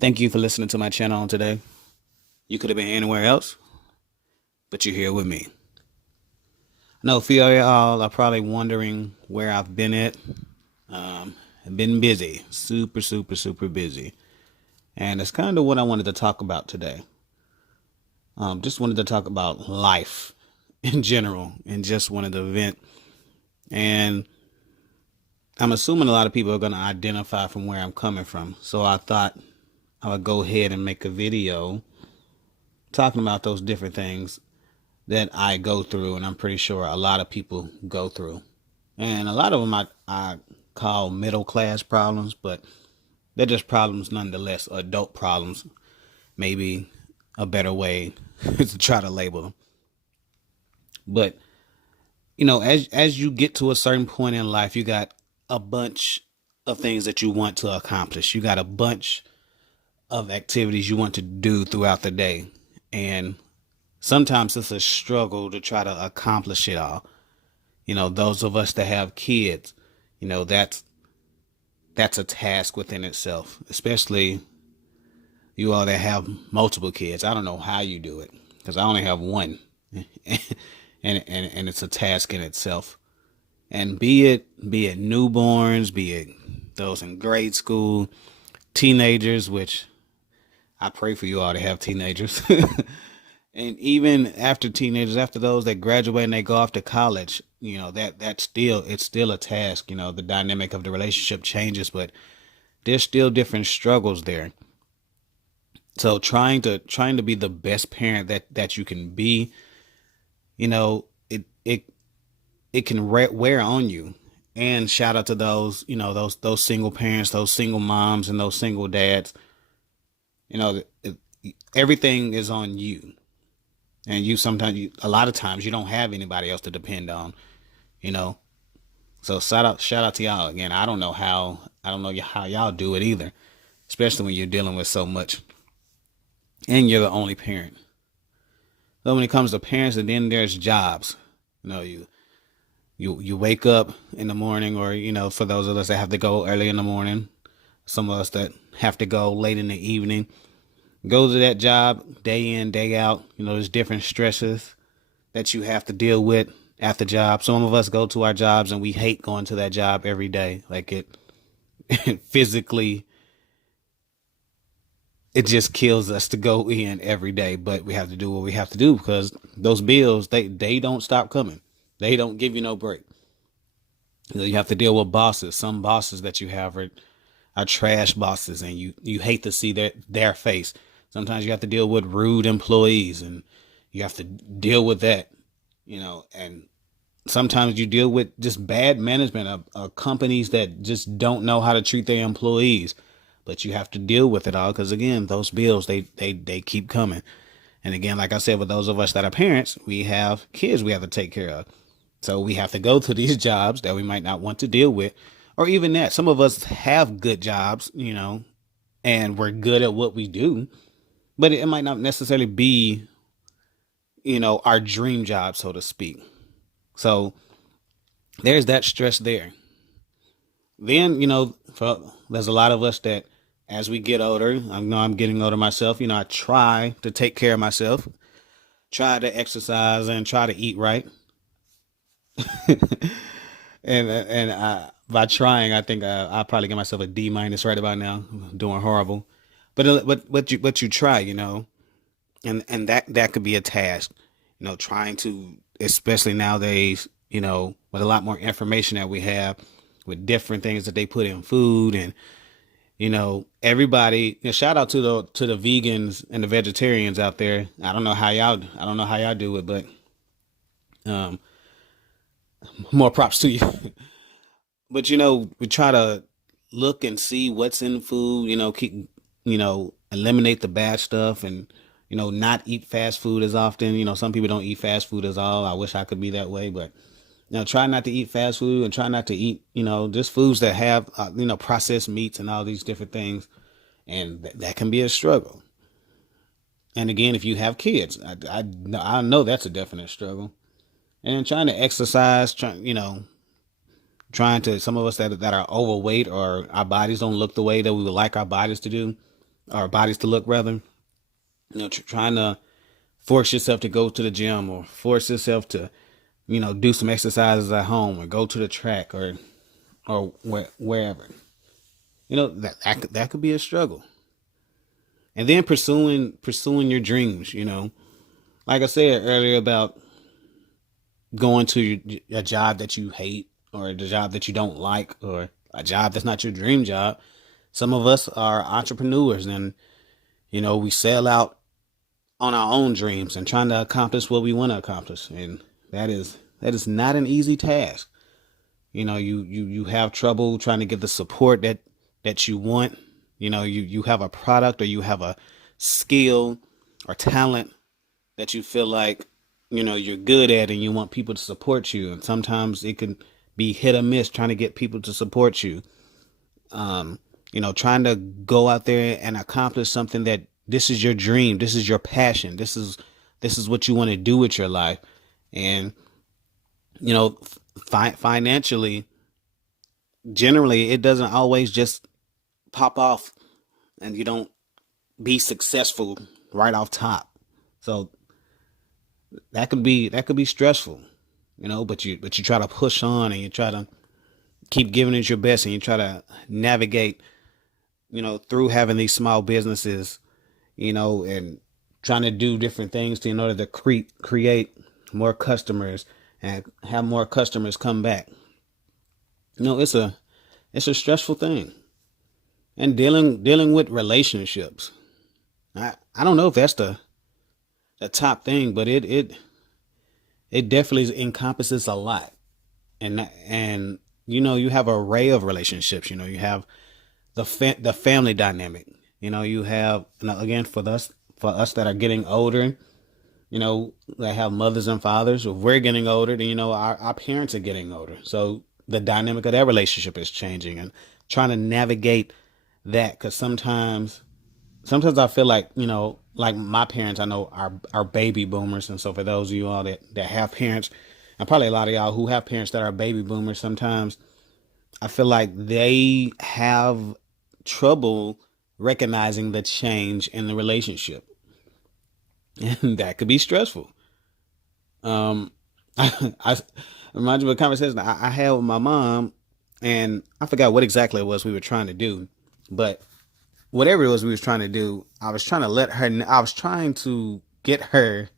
Thank you for listening to my channel today. You could have been anywhere else, but you're here with me. I know a few of y'all are probably wondering where I've been at. I've been busy, super busy. And it's kind of what I wanted to talk about today. Just wanted to talk about life in general and just wanted to vent. And I'm assuming a lot of people are going to identify from where I'm coming from. So I thought I would go ahead and make a video talking about those different things that I go through, and I'm pretty sure a lot of people go through. And a lot of them I call middle class problems, but they're just problems nonetheless, adult problems, maybe a better way to try to label them. But as you get to a certain point in life, you got a bunch of things that you want to accomplish. You got a bunch of activities you want to do throughout the day. And sometimes it's a struggle to try to accomplish it all. Those of us that have kids, that's a task within itself, especially you all that have multiple kids. I don't know how you do it because I only have one, and it's a task in itself. And be it newborns, be it those in grade school, teenagers, which I pray for you all to have teenagers. And even after teenagers, after those that graduate and they go off to college, it's still a task. The dynamic of the relationship changes, but there's still different struggles there. So trying to be the best parent that you can be, it can wear on you. And shout out to those, those single parents, those single moms, and those single dads. Everything is on you. And a lot of times you don't have anybody else to depend on, you know. So shout out to y'all again. I don't know how y'all do it either, especially when you're dealing with so much, and you're the only parent. So when it comes to parents, and then there's jobs. You wake up in the morning, or for those of us that have to go early in the morning, some of us that have to go late in the evening. Go to that job day in, day out. There's different stresses that you have to deal with at the job. Some of us go to our jobs and we hate going to that job every day. Like it physically, it just kills us to go in every day. But we have to do what we have to do because those bills, they don't stop coming. They don't give you no break. You have to deal with bosses. Some bosses that you have are trash bosses, and you hate to see their face. Sometimes you have to deal with rude employees, and you have to deal with that, and sometimes you deal with just bad management of companies that just don't know how to treat their employees. But you have to deal with it all because, again, those bills, they keep coming. And again, like I said, with those of us that are parents, we have kids we have to take care of. So we have to go to these jobs that we might not want to deal with, or even that. Some of us have good jobs, and we're good at what we do, but it might not necessarily be, our dream job, so to speak. So there's that stress there. Then, there's a lot of us that as we get older, I know I'm getting older myself, I try to take care of myself, try to exercise and try to eat right. By trying, I think I'll probably give myself a D minus right about now. I'm doing horrible, but you try, and that could be a task, trying to, especially nowadays, with a lot more information that we have, with different things that they put in food, and everybody. Shout out to the vegans and the vegetarians out there. I don't know how y'all do it, but um, more props to you. But we try to look and see what's in food, keep, eliminate the bad stuff, and not eat fast food as often. Some people don't eat fast food at all. I wish I could be that way, but try not to eat fast food, and try not to eat, just foods that have processed meats and all these different things. And that can be a struggle. And again, if you have kids, I know that's a definite struggle. And then trying to exercise, trying to, some of us that are overweight, or our bodies don't look the way that we would like our bodies to do. our bodies to look rather. Trying to force yourself to go to the gym or force yourself to, do some exercises at home or go to the track or wherever. That could be a struggle. And then pursuing your dreams. Like I said earlier about going to a job that you hate or the job that you don't like or a job that's not your dream job. Some of us are entrepreneurs and, we sell out on our own dreams and trying to accomplish what we want to accomplish. And that is not an easy task. You have trouble trying to get the support that you want. You have a product or you have a skill or talent that you feel like, you're good at and you want people to support you. And sometimes it can be hit or miss trying to get people to support you. Trying to go out there and accomplish something that this is your dream. This is your passion. This is what you want to do with your life. And, financially, generally, it doesn't always just pop off and you don't be successful right off top. So that could be stressful, but you try to push on and you try to keep giving it your best and you try to navigate, through having these small businesses, and trying to do different things in order to create more customers and have more customers come back. It's a stressful thing. And dealing with relationships. I don't know if that's the top thing, but it definitely encompasses a lot. And you have an array of relationships. You have the family dynamic. You have, again, for us that are getting older, that have mothers and fathers. If we're getting older, then our parents are getting older. So the dynamic of that relationship is changing and trying to navigate that, because sometimes I feel like, like my parents, I know are baby boomers. And so for those of you all that have parents, and probably a lot of y'all who have parents that are baby boomers, sometimes I feel like they have trouble recognizing the change in the relationship. And that could be stressful. Um, I remind you of a conversation I had with my mom, and I forgot what exactly it was we were trying to do, but whatever it was we was trying to do, I was trying to I was trying to get her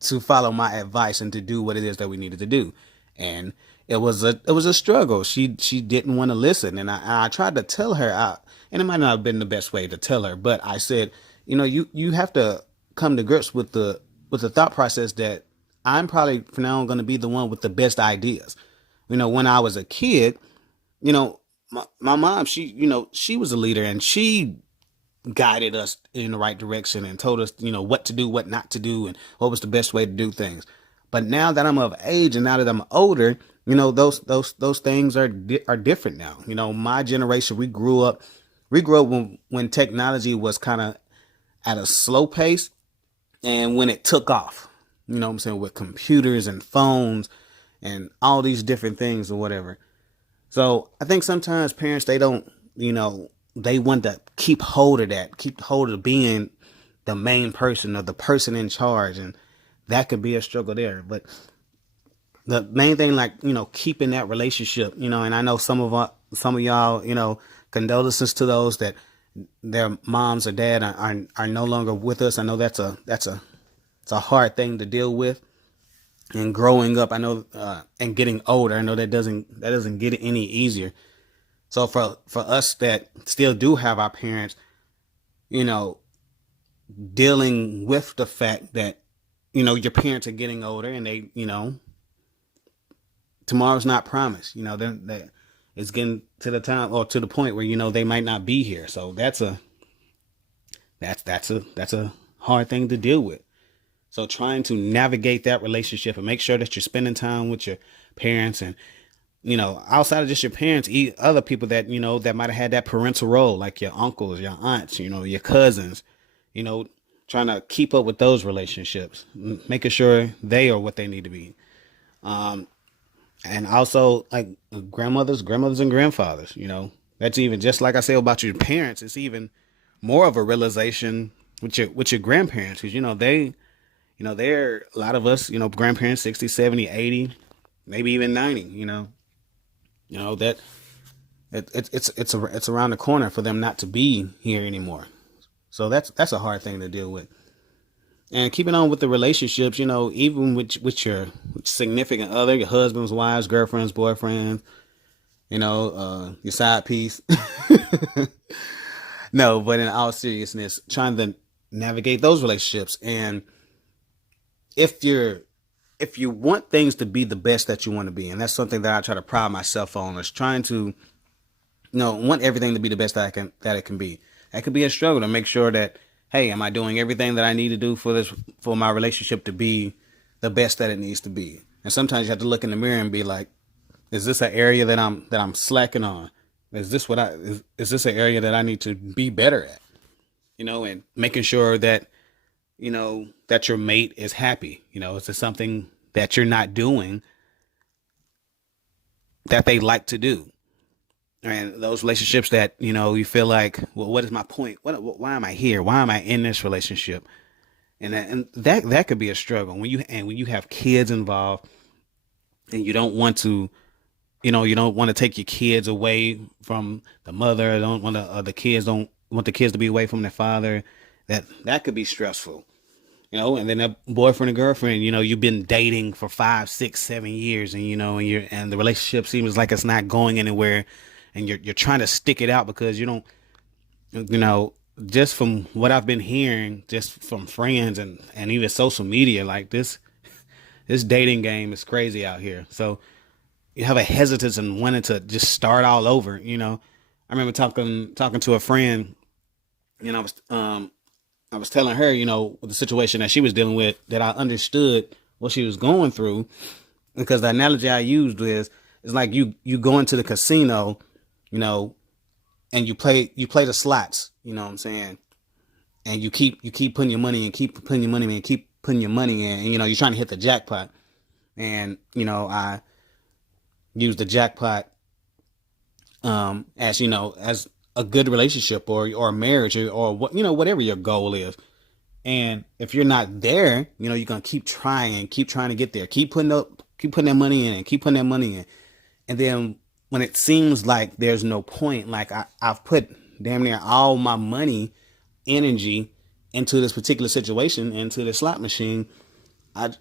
to follow my advice and to do what it is that we needed to do. And it was a struggle. She didn't want to listen. And I tried to tell her, and it might not have been the best way to tell her, but I said, you have to come to grips with the thought process that I'm probably for now going to be the one with the best ideas. When I was a kid, my mom, she was a leader and she guided us in the right direction and told us, what to do, what not to do, and what was the best way to do things. But now that I'm of age and now that I'm older, those things are different now. My generation, we grew up when technology was kind of at a slow pace and when it took off. What I'm saying, with computers and phones and all these different things or whatever. So I think sometimes parents, they don't, they want to keep hold of being the main person or the person in charge. And that could be a struggle there. But the main thing, like, keeping that relationship, and I know some of y'all, condolences to those that their moms or dad are no longer with us. I know it's a hard thing to deal with. And growing up, I know, and getting older, I know that doesn't get any easier. So for us that still do have our parents, you know, dealing with the fact that, your parents are getting older and they, tomorrow's not promised. Then it's getting to the time or to the point where, they might not be here. So that's a hard thing to deal with. So trying to navigate that relationship and make sure that you're spending time with your parents and, outside of just your parents, other people that, that might have had that parental role, like your uncles, your aunts, your cousins, you know, trying to keep up with those relationships, making sure they are what they need to be. Um, and also like grandmothers and grandfathers, that's even just like I say about your parents. It's even more of a realization with your grandparents, because they're a lot of us, grandparents 60, 70, 80, maybe even 90, that it's around the corner for them not to be here anymore. So that's a hard thing to deal with. And keeping on with the relationships, even with your significant other, your husbands, wives, girlfriends, boyfriends, your side piece. No, but in all seriousness, trying to navigate those relationships. And if you want things to be the best that you want to be, and that's something that I try to pride myself on, is trying to, want everything to be the best that it can be. That could be a struggle to make sure that, hey, am I doing everything that I need to do for my relationship to be the best that it needs to be? And sometimes you have to look in the mirror and be like, is this an area that I'm slacking on? Is this is this an area that I need to be better at? And making sure that that your mate is happy. Is there something that you're not doing that they like to do? And those relationships that you feel like, well, what is my point? Why am I here? Why am I in this relationship? And that could be a struggle when you have kids involved, and you don't want to, you don't want to take your kids away from the mother. Don't want to, the kids don't want the kids to be away from their father. That could be stressful. And then a boyfriend and girlfriend, you've been dating for 5, 6, 7 years, and and the relationship seems like it's not going anywhere, and you're trying to stick it out because you don't, just from what I've been hearing, just from friends and even social media, like this dating game is crazy out here. So you have a hesitance and wanting to just start all over. I remember talking to a friend, and I was telling her, the situation that she was dealing with, that I understood what she was going through, because the analogy I used is like you go into the casino, and you play the slots, you know what I'm saying? And you keep putting your money in, keep putting your money in, and keep putting your money in, and you're trying to hit the jackpot. And I use the jackpot as a good relationship or a marriage or what, whatever your goal is. And if you're not there, you're going to keep trying to get there, keep putting that money in and keep putting that money in. And then when it seems like there's no point, like I've put damn near all my money, energy into this particular situation, into the slot machine, I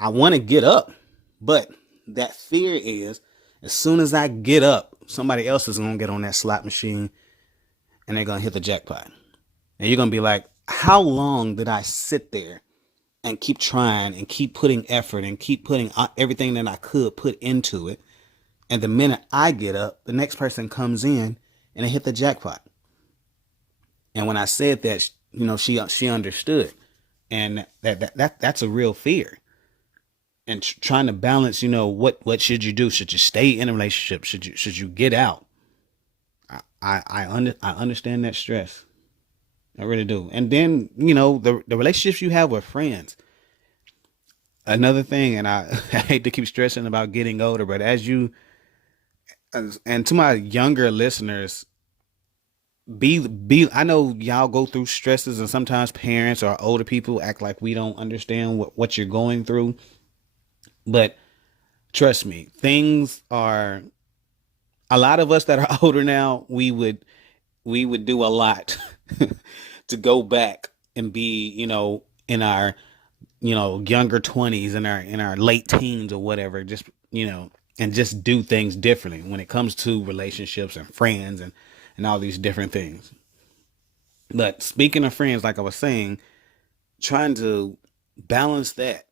want to get up, but that fear is, as soon as I get up, somebody else is going to get on that slot machine and they're going to hit the jackpot. And you're going to be like, how long did I sit there and keep trying and keep putting effort and keep putting everything that I could put into it? And the minute I get up, the next person comes in and they hit the jackpot. And when I said that, she understood. And that's a real fear. And trying to balance, what should you do? Should you stay in a relationship? Should you get out? I understand that stress. I really do. And then, the relationships you have with friends. Another thing, and I hate to keep stressing about getting older, but and to my younger listeners, I know y'all go through stresses, and sometimes parents or older people act like we don't understand what you're going through. But trust me, a lot of us that are older now, we would do a lot to go back and be, in our, younger 20s, in our late teens or whatever, just, and just do things differently when it comes to relationships and friends and all these different things. But speaking of friends, like I was saying, trying to balance that,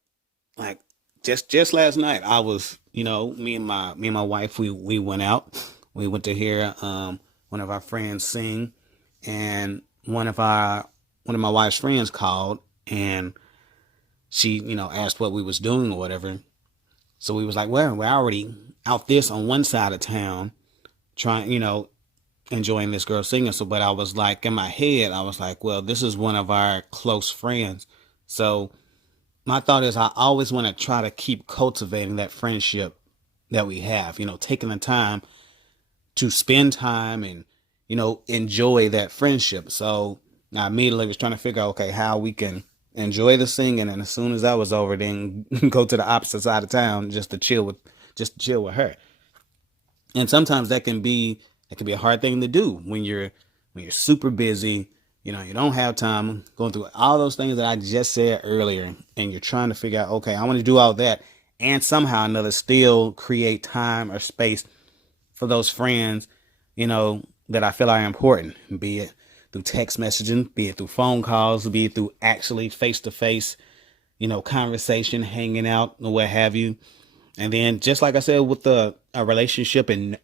like just last night, I was, me and my wife, we went out, we went to hear, one of our friends sing, and one of my wife's friends called, and she, asked what we was doing or whatever. So we was like, well, we're already out this on one side of town, trying, enjoying this girl singing. So, but I was like, in my head, I was like, well, this is one of our close friends. So my thought is, I always want to try to keep cultivating that friendship that we have, taking the time to spend time and, enjoy that friendship. So I immediately was trying to figure out, okay, how we can enjoy the singing. And as soon as that was over, then go to the opposite side of town just to chill with her. And sometimes that can be a hard thing to do when you're super busy. You don't have time going through all those things that I just said earlier, and you're trying to figure out, okay, I want to do all that, and somehow or another still create time or space for those friends, that I feel are important, be it through text messaging, be it through phone calls, be it through actually face to face, conversation, hanging out, or what have you. And then, just like I said, with a relationship and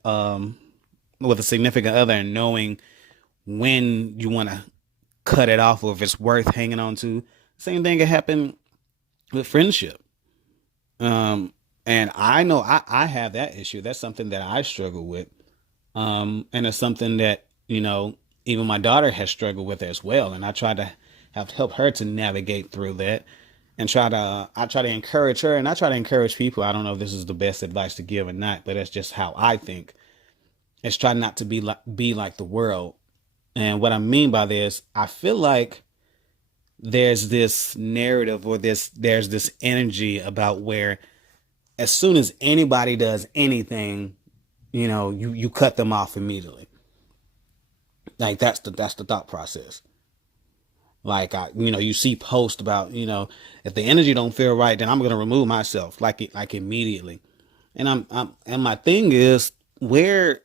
with a significant other, and knowing when you want to cut it off or if it's worth hanging on to. Same thing can happen with friendship. And I know I have that issue. That's something that I struggle with. And it's something that, even my daughter has struggled with as well. And I try to help her to navigate through that and I try to encourage her, and I try to encourage people. I don't know if this is the best advice to give or not, but that's just how I think. It's try not to be like the world. And what I mean by this, I feel like there's this narrative or there's this energy about where as soon as anybody does anything, you cut them off immediately. Like that's the thought process. Like you see posts about, if the energy don't feel right, then I'm gonna remove myself like immediately. And and my thing is, where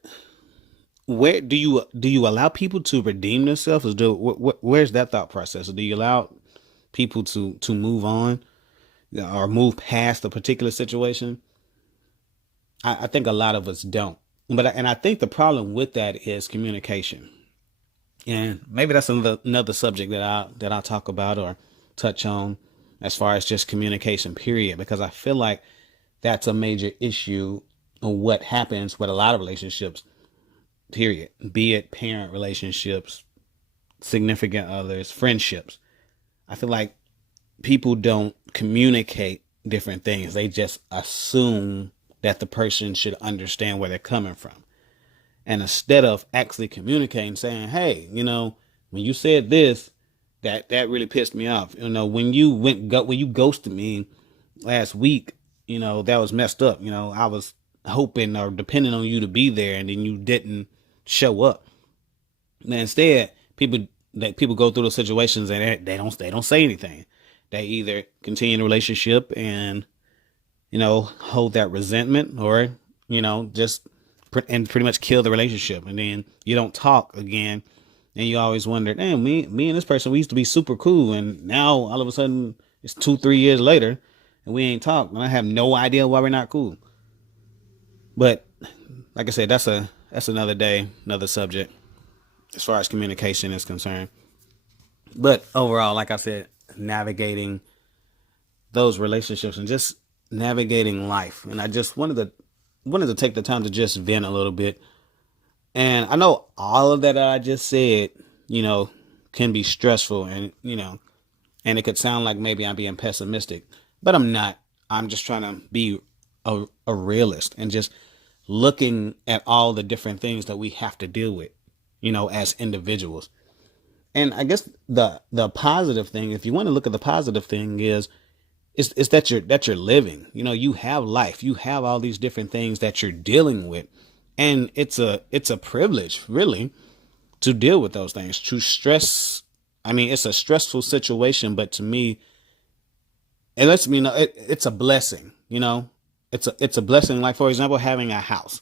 do you allow people to redeem themselves? Or where's that thought process? Or do you allow people to move on, or move past a particular situation? I think a lot of us don't. And I think the problem with that is communication. And maybe that's another subject that I'll talk about or touch on, as far as just communication, period. Because I feel like that's a major issue of what happens with a lot of relationships, period. Be it parent relationships, significant others, friendships. I feel like people don't communicate different things. They just assume that the person should understand where they're coming from. And instead of actually communicating, saying, hey, when you said this, that really pissed me off. When you ghosted me last week, that was messed up. I was hoping or depending on you to be there, and then you didn't show up. And instead, people go through those situations and they don't say anything. They either continue the relationship and hold that resentment, or just and pretty much kill the relationship, and then you don't talk again, and you always wonder, damn, me and this person, we used to be super cool, and now all of a sudden it's 2-3 years later and we ain't talked, and I have no idea why we're not cool. But like I said, that's another day, another subject, as far as communication is concerned. But overall, like I said, navigating those relationships and just navigating life. And I just wanted to take the time to just vent a little bit. And I know all of that I just said, can be stressful, and it could sound like maybe I'm being pessimistic, but I'm not. I'm just trying to be a realist and just looking at all the different things that we have to deal with, as individuals. And I guess the positive thing, if you want to look at the positive thing, is it's that you're living. You have life. You have all these different things that you're dealing with, and it's a privilege, really, to deal with those things. To stress, I mean, it's a stressful situation, but to me, it lets me know it's a blessing. It's a blessing. Like, for example, having a house.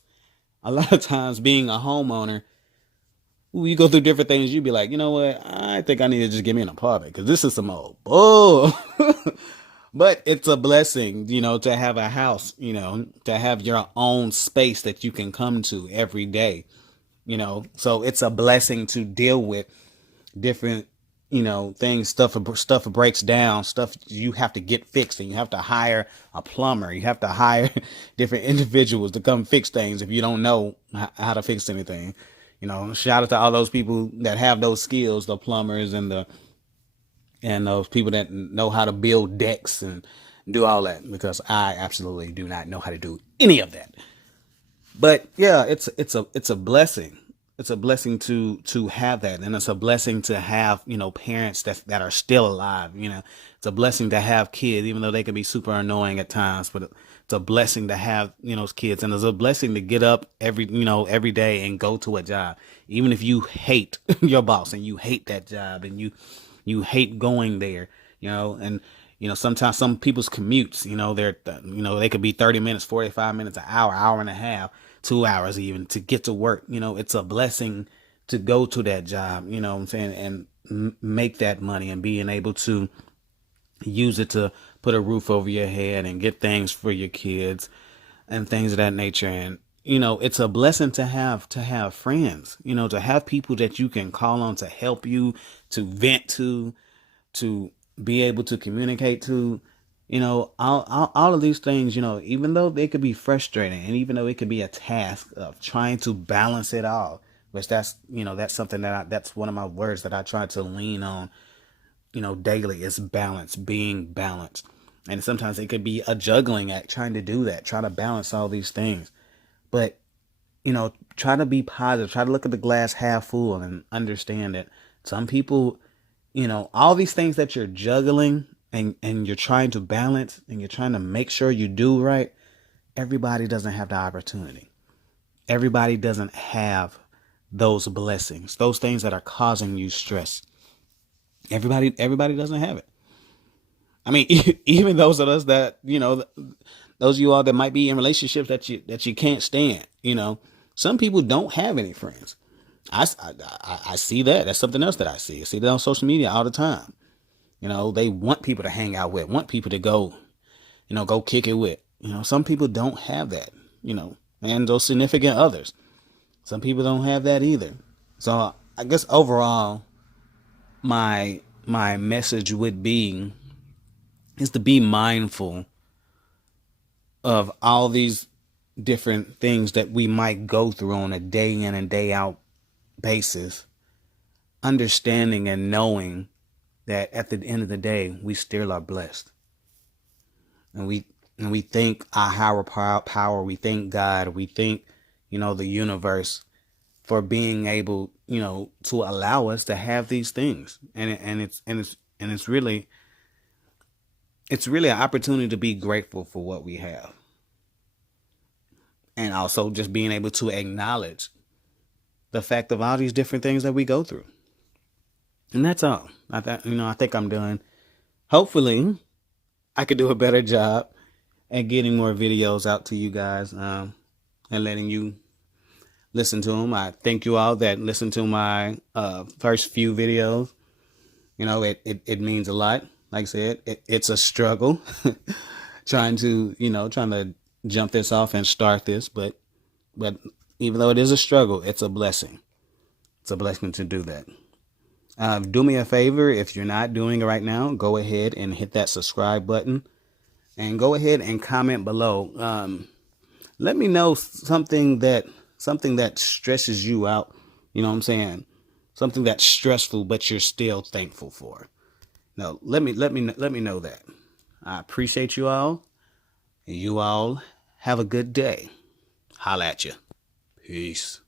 A lot of times, being a homeowner, you go through different things. You be like, you know what? I think I need to just give me an apartment because this is some old bull. But it's a blessing, to have a house, to have your own space that you can come to every day, So it's a blessing to deal with different, things, stuff breaks down, stuff you have to get fixed, and you have to hire a plumber. You have to hire different individuals to come fix things if you don't know how to fix anything. Shout out to all those people that have those skills, the plumbers and those people that know how to build decks and do all that, because I absolutely do not know how to do any of that. But yeah, it's a blessing. it's a blessing to have that, and it's a blessing to have, parents that are still alive. It's a blessing to have kids, even though they can be super annoying at times. But it's a blessing to have kids, and it's a blessing to get up every day and go to a job, even if you hate your boss and you hate that job and you hate going there. And sometimes some people's commutes, they could be 30 minutes, 45 minutes, an hour and a half, 2 hours even to get to work. It's a blessing to go to that job, what I'm saying, and make that money and being able to use it to put a roof over your head and get things for your kids and things of that nature. And it's a blessing to have friends, to have people that you can call on to help you, to vent to be able to communicate to. All of these things, even though they could be frustrating, and even though it could be a task of trying to balance it all, which that's something that's one of my words that I try to lean on, daily, is balance, being balanced. And sometimes it could be a juggling act, trying to do that, try to balance all these things. But, try to be positive, try to look at the glass half full and understand that some people, all these things that you're juggling and you're trying to balance and you're trying to make sure you do right, everybody doesn't have the opportunity. Everybody doesn't have those blessings, those things that are causing you stress. Everybody doesn't have it. I mean, even those of us that, those of you all that might be in relationships that you can't stand, some people don't have any friends. I see that. That's something else that I see. I see that on social media all the time. They want people to hang out with, want people to go kick it with. Some people don't have that, and those significant others. Some people don't have that either. So I guess overall, my message would be is to be mindful of all these different things that we might go through on a day in and day out basis, understanding and knowing that at the end of the day, we still are blessed. And we thank our higher power, we thank God, we thank, the universe for being able, to allow us to have these things. And it's really an opportunity to be grateful for what we have. And also just being able to acknowledge the fact of all these different things that we go through. And that's all. I think I'm done. Hopefully, I could do a better job at getting more videos out to you guys and letting you listen to them. I thank you all that listened to my first few videos. It means a lot. Like I said, it's a struggle trying to jump this off and start this. But even though it is a struggle, it's a blessing. It's a blessing to do that. Do me a favor, if you're not doing it right now, go ahead and hit that subscribe button and go ahead and comment below. Let me know something that stresses you out. You know what I'm saying? Something that's stressful, but you're still thankful for. No, let me know that. I appreciate you all. You all have a good day. Holla at you. Peace.